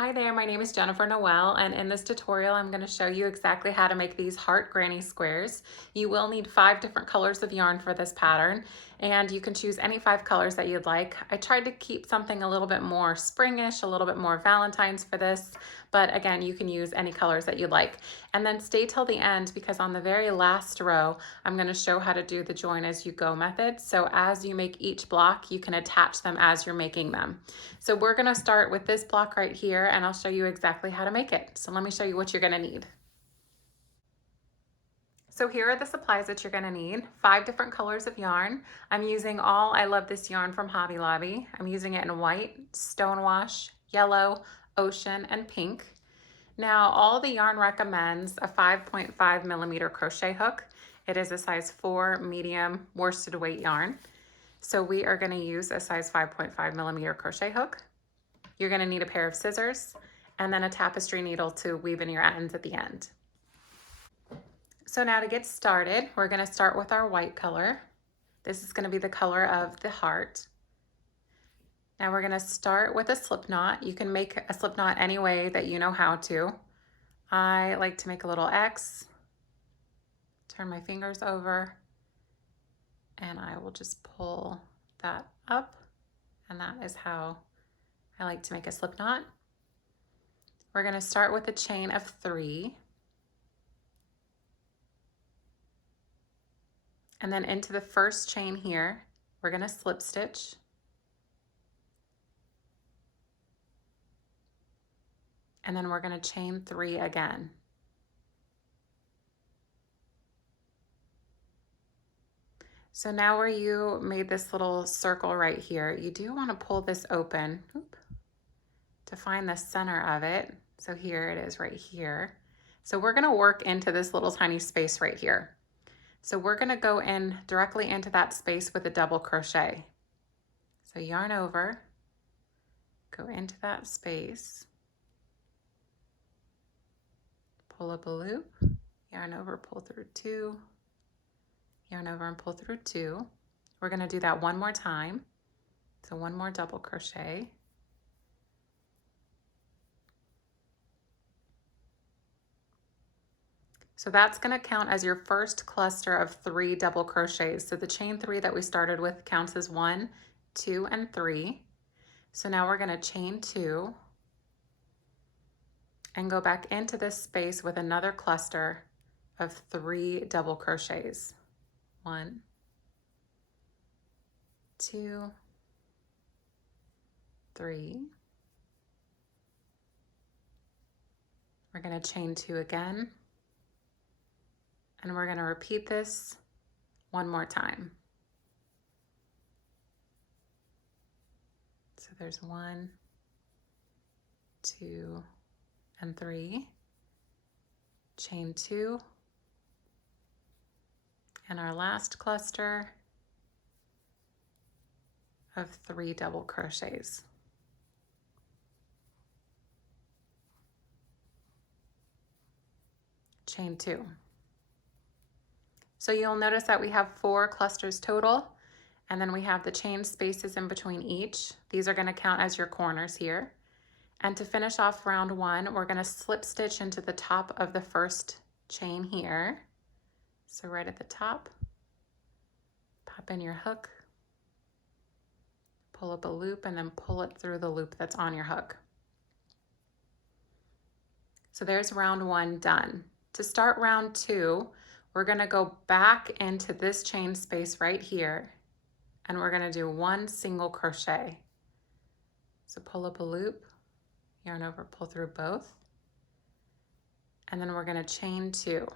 Hi there, my name is Jennifer Noel, and in this tutorial I'm going to show you exactly how to make these heart granny squares. You will need 5 different colors of yarn for this pattern, and you can choose any 5 colors that you'd like. I tried to keep something a little bit more springish, a little bit more Valentine's for this, but again, you can use any colors that you'd like. And then stay till the end because on the very last row, I'm going to show how to do the join as you go method. So as you make each block, you can attach them as you're making them. So we're going to start with this block right here, and I'll show you exactly how to make it. So let me show you what you're going to need. So here are the supplies that you're going to need. 5 different colors of yarn. I'm using I love this yarn from Hobby Lobby. I'm using it in white, Stonewash, yellow, ocean, and pink. Now all the yarn recommends a 5.5 millimeter crochet hook. It is a size 4 medium worsted weight yarn. So we are going to use a size 5.5 millimeter crochet hook. You're going to need a pair of scissors and then a tapestry needle to weave in your ends at the end. So now to get started, we're going to start with our white color. This is going to be the color of the heart. Now we're going to start with a slip knot. You can make a slip knot any way that you know how to. I like to make a little X, turn my fingers over, and I will just pull that up, and that is how I like to make a slip knot. We're going to start with a chain of 3. And then into the first chain here, we're going to slip stitch. And then we're going to chain 3 again. So now where you made this little circle right here, you do want to pull this open to find the center of it. So here it is right here. So we're going to work into this little tiny space right here. So we're going to go in directly into that space with a double crochet. So yarn over, go into that space, pull up a loop, yarn over, pull through 2, yarn over and pull through 2. We're going to do that one more time. So one more double crochet. So that's going to count as your first cluster of 3 double crochets. So the chain 3 that we started with counts as 1, 2, and 3. So now we're going to chain 2 and go back into this space with another cluster of 3 double crochets. 1, 2, 3. We're going to chain 2 again. And we're going to repeat this one more time. So there's 1, 2, and 3. Chain 2. And our last cluster of 3 double crochets. Chain 2. So you'll notice that we have 4 clusters total, and then we have the chain spaces in between each. These are going to count as your corners here. And to finish off round 1, we're going to slip stitch into the top of the first chain here. So right at the top, pop in your hook, pull up a loop, and then pull it through the loop that's on your hook. So there's round 1 done. To start round 2, we're going to go back into this chain space right here, and we're going to do 1 single crochet. So pull up a loop, yarn over, pull through both, and then we're going to chain 2.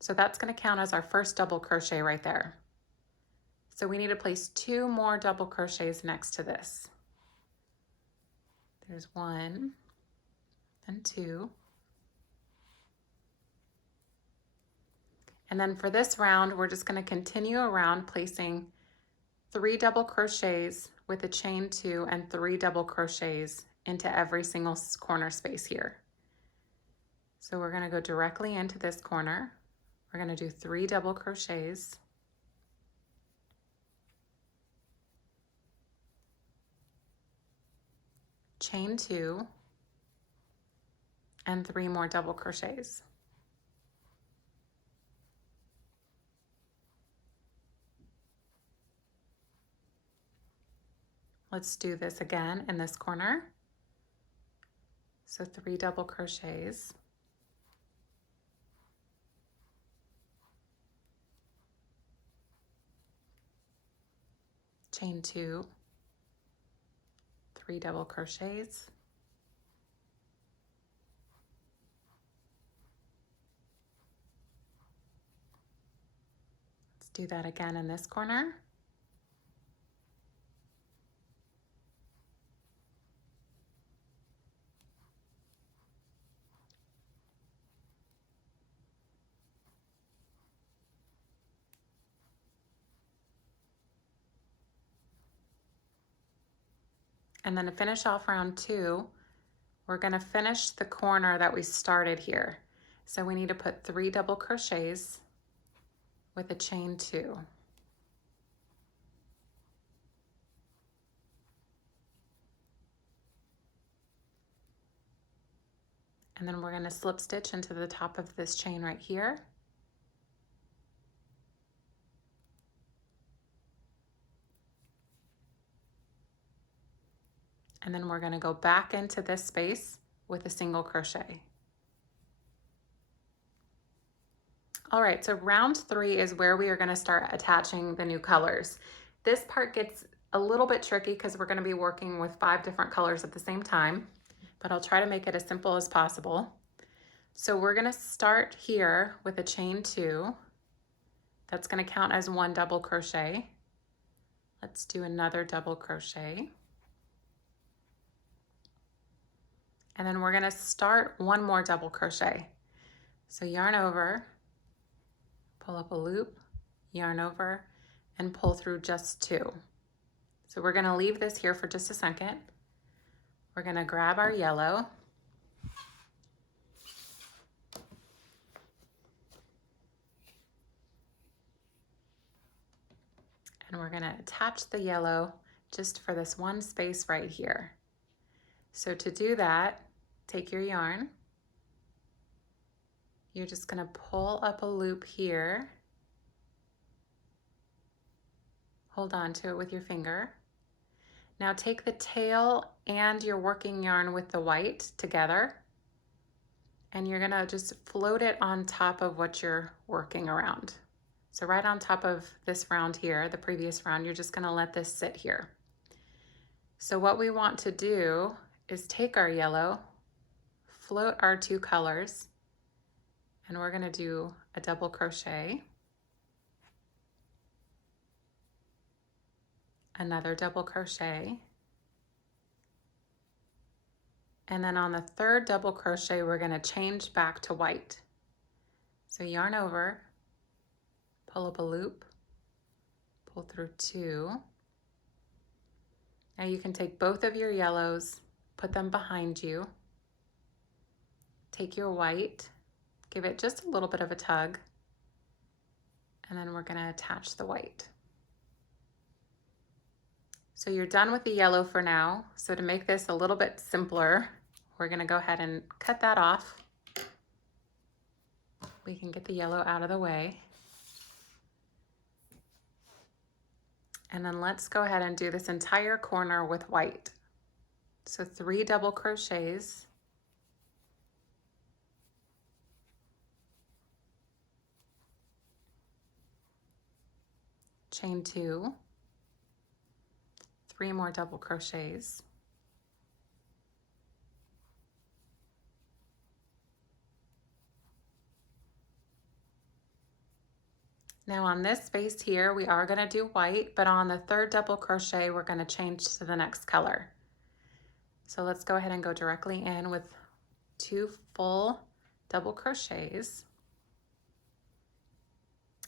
So that's going to count as our first double crochet right there. So we need to place 2 more double crochets next to this. There's 1 and 2. And then for this round, we're just going to continue around placing 3 double crochets with a chain 2 and 3 double crochets into every single corner space here. So we're going to go directly into this corner. We're going to do 3 double crochets. chain 2, and 3 more double crochets. Let's do this again in this corner. So 3 double crochets. Chain 2, 3 double crochets. Let's do that again in this corner. And then to finish off round 2, we're going to finish the corner that we started here. So we need to put 3 double crochets with a chain 2. And then we're going to slip stitch into the top of this chain right here. And then we're going to go back into this space with a single crochet. All right, so round 3 is where we are going to start attaching the new colors. This part gets a little bit tricky because we're going to be working with 5 different colors at the same time, but I'll try to make it as simple as possible. So we're going to start here with a chain 2. That's going to count as 1 double crochet. Let's do another double crochet. And then we're going to start 1 more double crochet. So yarn over, pull up a loop, yarn over, and pull through just 2. So we're going to leave this here for just a second. We're going to grab our yellow, and we're going to attach the yellow just for this one space right here. So to do that, take your yarn. You're just going to pull up a loop here. Hold on to it with your finger. Now take the tail and your working yarn with the white together, and you're going to just float it on top of what you're working around. So right on top of this round here, the previous round, you're just going to let this sit here. So what we want to do is take our yellow, float our 2 colors, and we're going to do a double crochet, another double crochet, and then on the 3rd double crochet we're going to change back to white. So yarn over, pull up a loop, pull through 2. Now you can take both of your yellows, put them behind you, take your white, give it just a little bit of a tug, and then we're going to attach the white. So you're done with the yellow for now. So to make this a little bit simpler, we're going to go ahead and cut that off. We can get the yellow out of the way. And then let's go ahead and do this entire corner with white. So 3 double crochets. Chain 2. 3 more double crochets. Now on this space here, we are going to do white, but on the 3rd double crochet, we're going to change to the next color. So let's go ahead and go directly in with 2 full double crochets.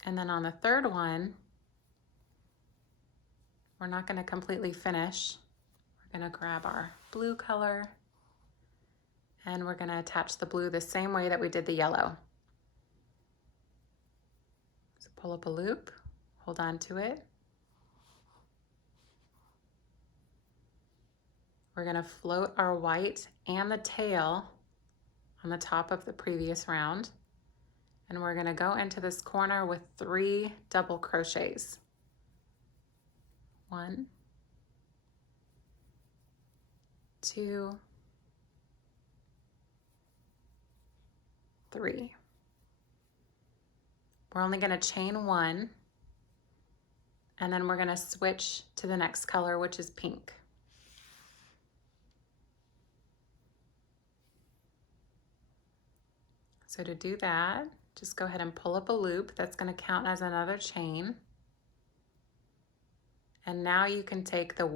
And then on the 3rd one, we're not going to completely finish. We're going to grab our blue color, and we're going to attach the blue the same way that we did the yellow. So pull up a loop, hold on to it, We're going to float our white and the tail on the top of the previous round. And we're going to go into this corner with 3 double crochets. 1, 2, 3. We're only going to chain 1, and then we're going to switch to the next color, which is pink. So to do that, just go ahead and pull up a loop. That's going to count as another chain. And now you can take the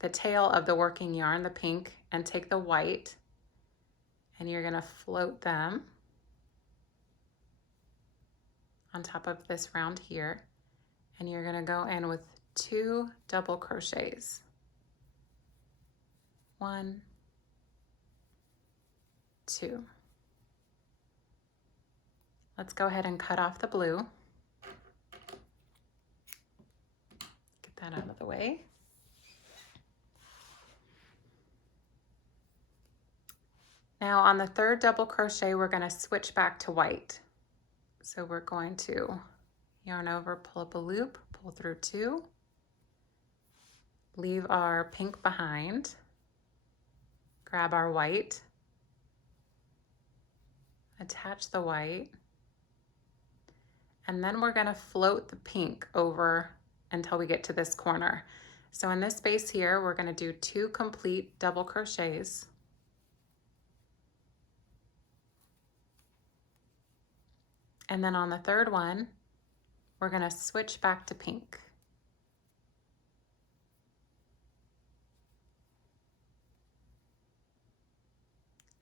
the tail of the working yarn, the pink, and take the white, and you're going to float them on top of this round here. And you're going to go in with 2 double crochets. 1, 2. Let's go ahead and cut off the blue. Get that out of the way. Now on the 3rd double crochet, we're going to switch back to white. So we're going to yarn over, pull up a loop, pull through 2, leave our pink behind, grab our white, attach the white, and then we're going to float the pink over until we get to this corner. So in this space here, we're going to do 2 complete double crochets. And then on the 3rd one, we're going to switch back to pink.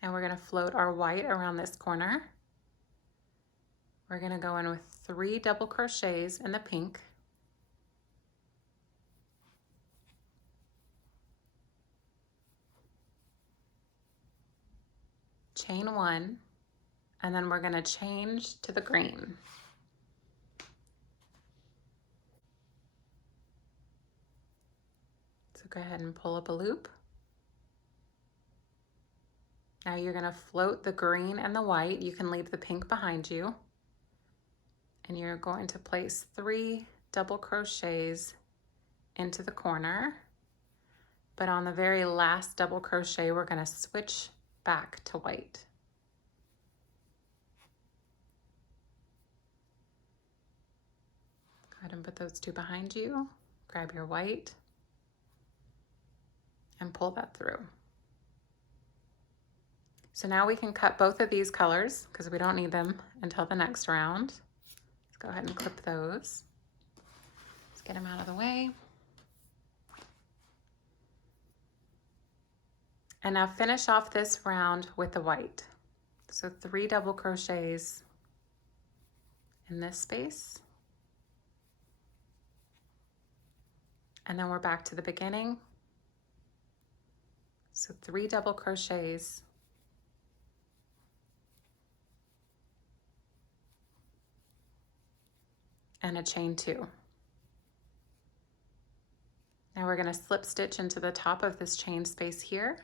And we're going to float our white around this corner. We're going to go in with 3 double crochets in the pink. Chain 1, and then we're going to change to the green. So go ahead and pull up a loop. Now you're going to float the green and the white. You can leave the pink behind you. And you're going to place 3 double crochets into the corner. But on the very last double crochet, we're going to switch back to white. Go ahead and put those 2 behind you. Grab your white and pull that through. So now we can cut both of these colors because we don't need them until the next round. Let's go ahead and clip those. Let's get them out of the way. And now finish off this round with the white. So 3 double crochets in this space. And then we're back to the beginning. So 3 double crochets. And a chain 2. Now we're going to slip stitch into the top of this chain space here.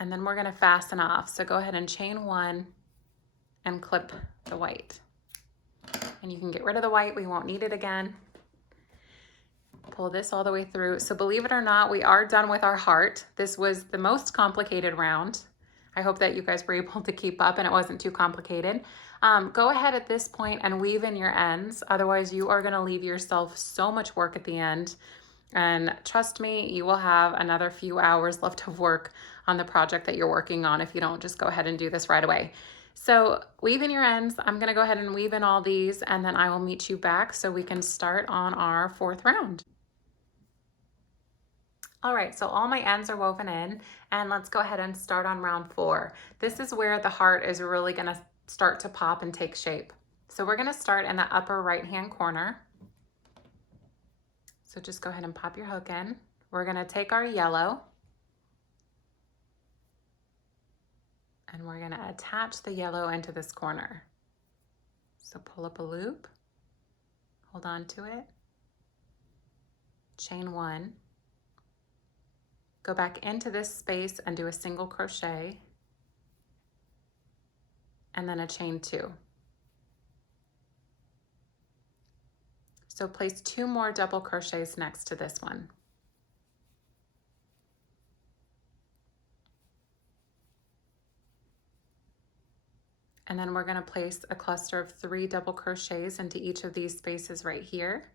And then we're going to fasten off. So go ahead and chain 1 and clip the white. And you can get rid of the white, we won't need it again. Pull this all the way through. So believe it or not, we are done with our heart. This was the most complicated round. I hope that you guys were able to keep up and it wasn't too complicated. Go ahead at this point and weave in your ends. Otherwise, you are going to leave yourself so much work at the end. And trust me, you will have another few hours left of work on the project that you're working on if you don't just go ahead and do this right away. So weave in your ends. I'm going to go ahead and weave in all these, and then I will meet you back so we can start on our 4th round. All right, so all my ends are woven in, and let's go ahead and start on round 4. This is where the heart is really going to start to pop and take shape. So we're going to start in the upper right-hand corner. So just go ahead and pop your hook in. We're going to take our yellow, and we're going to attach the yellow into this corner. So pull up a loop, hold on to it, chain 1, go back into this space and do a single crochet, and then a chain 2. So place 2 more double crochets next to this one. And then we're going to place a cluster of 3 double crochets into each of these spaces right here.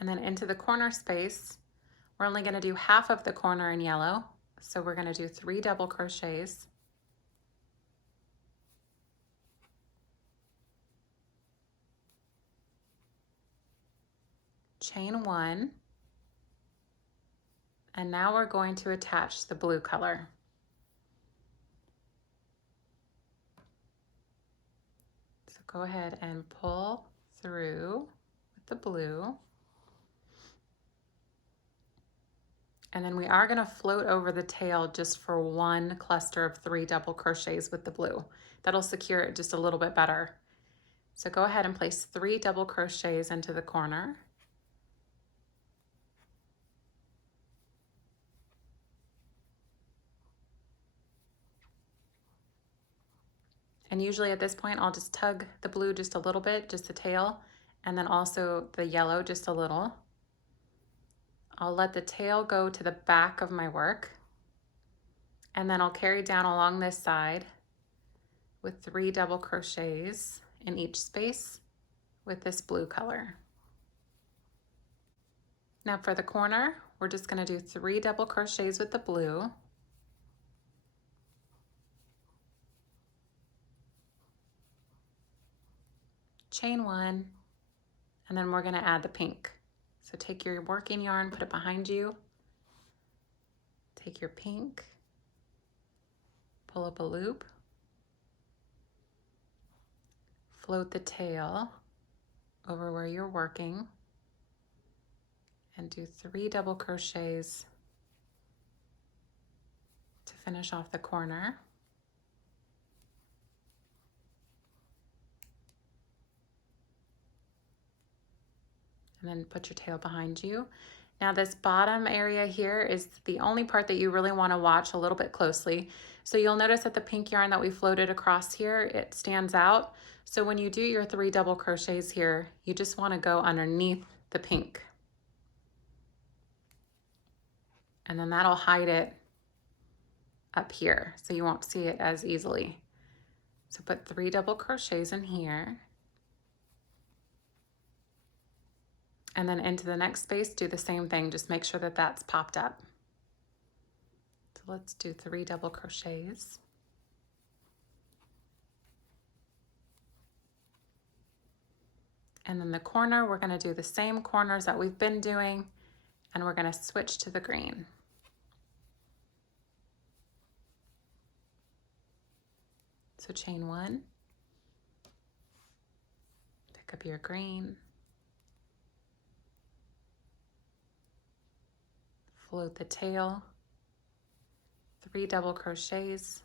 And then into the corner space, we're only going to do half of the corner in yellow. So we're going to do 3 double crochets. Chain 1. And now we're going to attach the blue color. So go ahead and pull through with the blue. And then we are going to float over the tail just for 1 cluster of 3 double crochets with the blue. That'll secure it just a little bit better. So go ahead and place 3 double crochets into the corner. And usually at this point, I'll just tug the blue just a little bit, just the tail, and then also the yellow just a little. I'll let the tail go to the back of my work, and then I'll carry down along this side with 3 double crochets in each space with this blue color. Now for the corner, we're just going to do 3 double crochets with the blue. Chain 1, and then we're going to add the pink. So take your working yarn, put it behind you, take your pink, pull up a loop, float the tail over where you're working, and do 3 double crochets to finish off the corner. And then put your tail behind you. Now this bottom area here is the only part that you really want to watch a little bit closely. So you'll notice that the pink yarn that we floated across here, it stands out. So when you do your 3 double crochets here, you just want to go underneath the pink. And then that'll hide it up here, so you won't see it as easily. So put 3 double crochets in here. And then into the next space, do the same thing. Just make sure that that's popped up. So let's do 3 double crochets. And then the corner, we're going to do the same corners that we've been doing, and we're going to switch to the green. So chain 1, pick up your green, float the tail, 3 double crochets,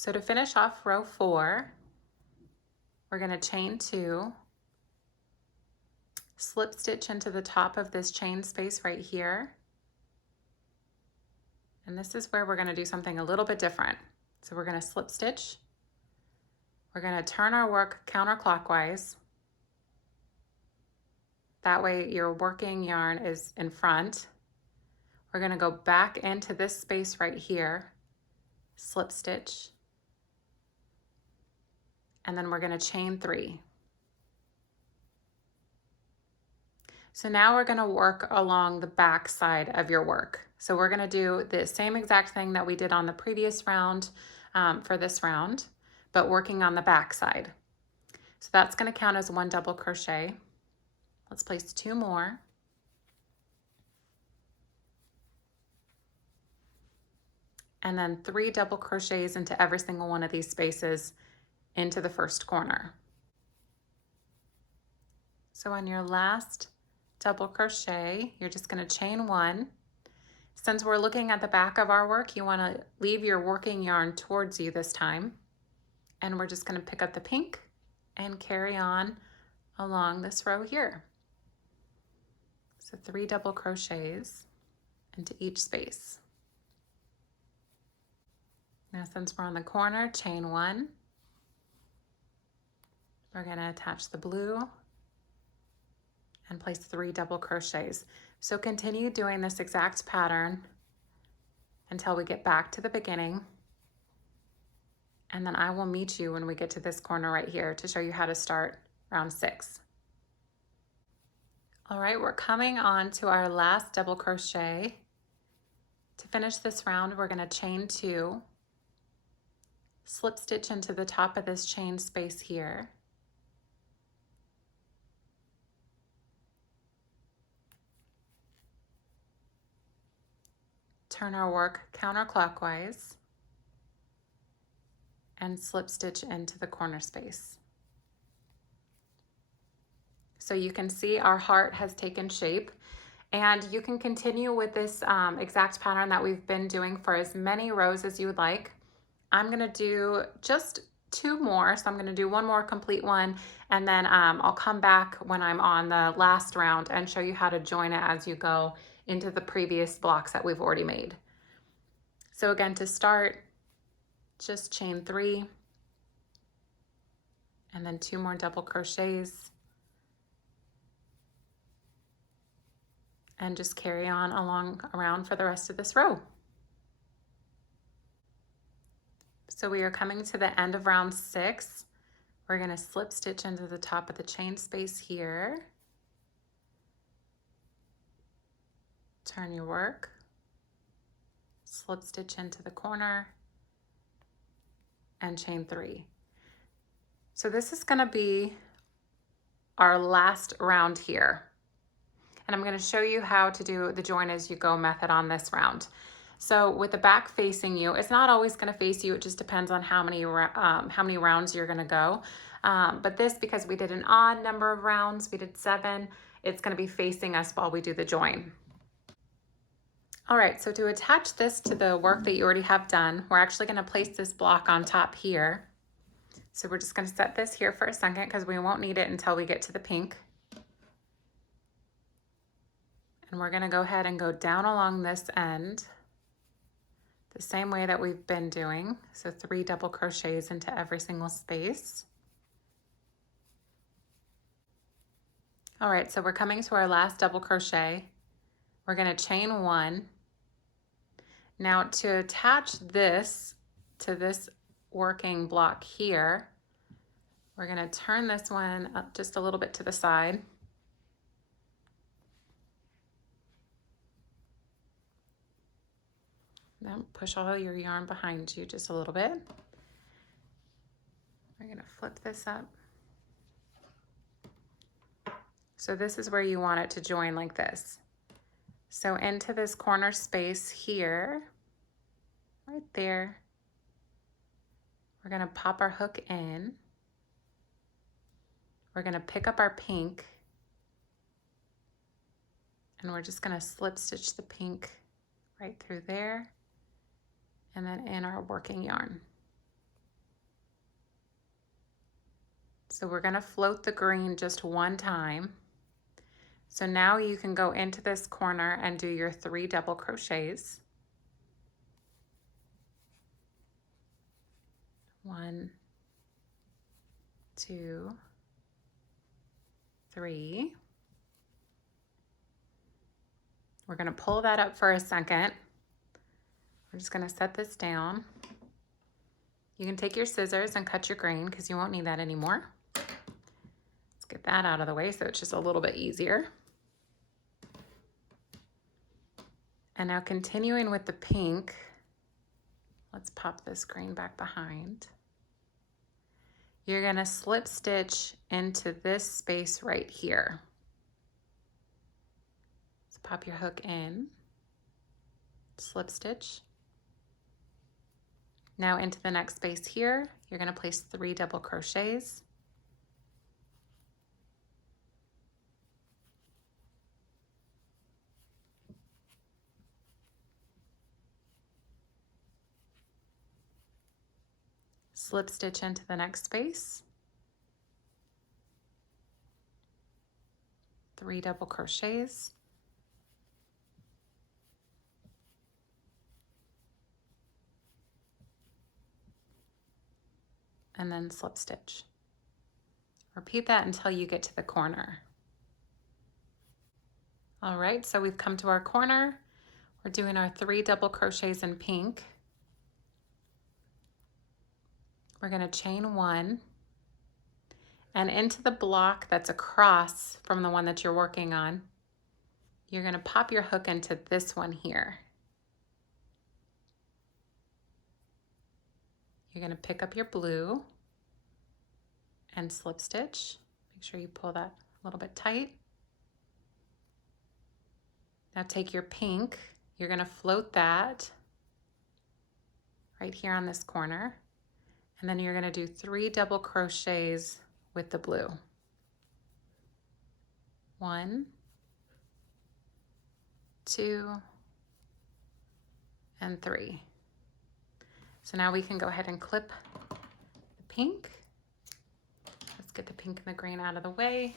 So to finish off row 4, we're going to chain 2, slip stitch into the top of this chain space right here. And this is where we're going to do something a little bit different. So we're going to slip stitch. We're going to turn our work counterclockwise. That way your working yarn is in front. We're going to go back into this space right here, slip stitch, and then we're going to chain 3. So now we're going to work along the back side of your work. So we're going to do the same exact thing that we did on the previous round for this round, but working on the back side. So that's going to count as 1 double crochet. Let's place 2 more. And then 3 double crochets into every single one of these spaces into the first corner. So on your last double crochet, you're just going to chain 1. Since we're looking at the back of our work, you want to leave your working yarn towards you this time. And we're just going to pick up the pink and carry on along this row here. So 3 double crochets into each space. Now since we're on the corner, chain 1. We're going to attach the blue and place 3 double crochets. So continue doing this exact pattern until we get back to the beginning. And then I will meet you when we get to this corner right here to show you how to start round 6. All right, we're coming on to our last double crochet. To finish this round, we're going to chain 2, slip stitch into the top of this chain space here. Turn our work counterclockwise and slip stitch into the corner space. So you can see our heart has taken shape, and you can continue with this exact pattern that we've been doing for as many rows as you would like. I'm going to do just 2 more, so I'm going to do 1 more complete one, and then I'll come back when I'm on the last round and show you how to join it as you go into the previous blocks that we've already made. So again, to start, just chain 3 and then 2 more double crochets, and just carry on along around for the rest of this row. So we are coming to the end of round 6. We're going to slip stitch into the top of the chain space here. Turn your work, slip stitch into the corner, and chain 3. So this is going to be our last round here. And I'm going to show you how to do the join as you go method on this round. So with the back facing you, it's not always going to face you. It just depends on how many rounds you're going to go. But this, because we did an odd number of rounds, we did 7, it's going to be facing us while we do the join. All right, so to attach this to the work that you already have done, we're actually going to place this block on top here. So we're just going to set this here for a second because we won't need it until we get to the pink. And we're going to go ahead and go down along this end the same way that we've been doing. So 3 double crochets into every single space. All right, so we're coming to our last double crochet. We're going to chain 1. Now to attach this to this working block here, we're going to turn this one up just a little bit to the side. Now push all your yarn behind you just a little bit. We're going to flip this up. So this is where you want it to join like this. So into this corner space here, right there, we're going to pop our hook in. We're going to pick up our pink, and we're just going to slip stitch the pink right through there, and then in our working yarn. So we're going to float the green just 1 time. So now you can go into this corner and do your 3 double crochets. 1, 2, 3. We're gonna pull that up for a second. We're just gonna set this down. You can take your scissors and cut your grain because you won't need that anymore. Let's get that out of the way so it's just a little bit easier. And now continuing with the pink, let's pop this grain back behind. You're gonna slip stitch into this space right here. So pop your hook in, slip stitch. Now into the next space here, you're gonna place 3 double crochets. Slip stitch into the next space. 3 double crochets. And then slip stitch. Repeat that until you get to the corner. All right, so we've come to our corner. We're doing our 3 double crochets in pink. We're gonna chain 1 and into the block that's across from the one that you're working on, you're gonna pop your hook into this one here. You're gonna pick up your blue and slip stitch. Make sure you pull that a little bit tight. Now take your pink, you're gonna float that right here on this corner. And then you're gonna do 3 double crochets with the blue. 1, 2, and 3. So now we can go ahead and clip the pink. Let's get the pink and the green out of the way.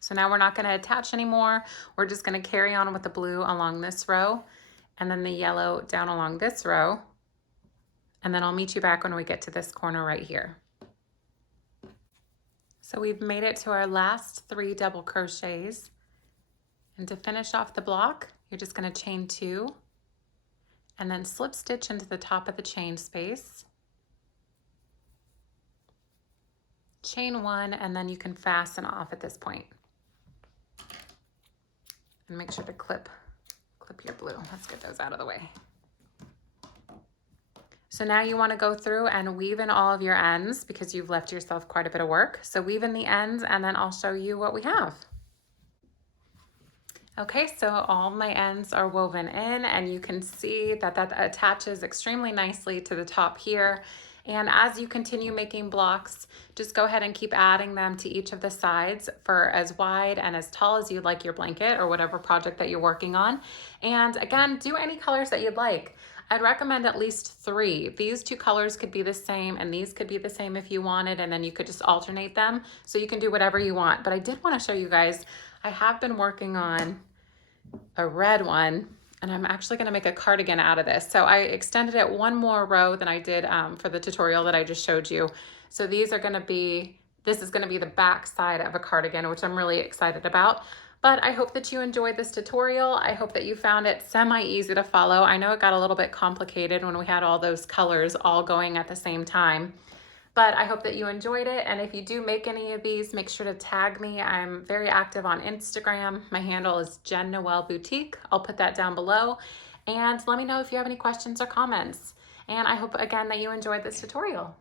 So now we're not gonna attach anymore. We're just gonna carry on with the blue along this row and then the yellow down along this row. And then I'll meet you back when we get to this corner right here. So we've made it to our last 3 double crochets. And to finish off the block, you're just gonna chain 2 and then slip stitch into the top of the chain space. Chain 1, and then you can fasten off at this point. And make sure to clip your blue. Let's get those out of the way. So now you want to go through and weave in all of your ends because you've left yourself quite a bit of work. So weave in the ends and then I'll show you what we have. Okay, so all my ends are woven in and you can see that that attaches extremely nicely to the top here. And as you continue making blocks, just go ahead and keep adding them to each of the sides for as wide and as tall as you'd like your blanket or whatever project that you're working on. And again, do any colors that you'd like. I'd recommend at least 3. These 2 colors could be the same and these could be the same if you wanted, and then you could just alternate them. So you can do whatever you want. But I did want to show you guys, I have been working on a red one and I'm actually gonna make a cardigan out of this. So I extended it 1 more row than I did for the tutorial that I just showed you. So these are gonna be, this is gonna be the back side of a cardigan, which I'm really excited about. But I hope that you enjoyed this tutorial. I hope that you found it semi-easy to follow. I know it got a little bit complicated when we had all those colors all going at the same time. But I hope that you enjoyed it. And if you do make any of these, make sure to tag me. I'm very active on Instagram. My handle is Jen Noel Boutique. I'll put that down below. And let me know if you have any questions or comments. And I hope again that you enjoyed this tutorial.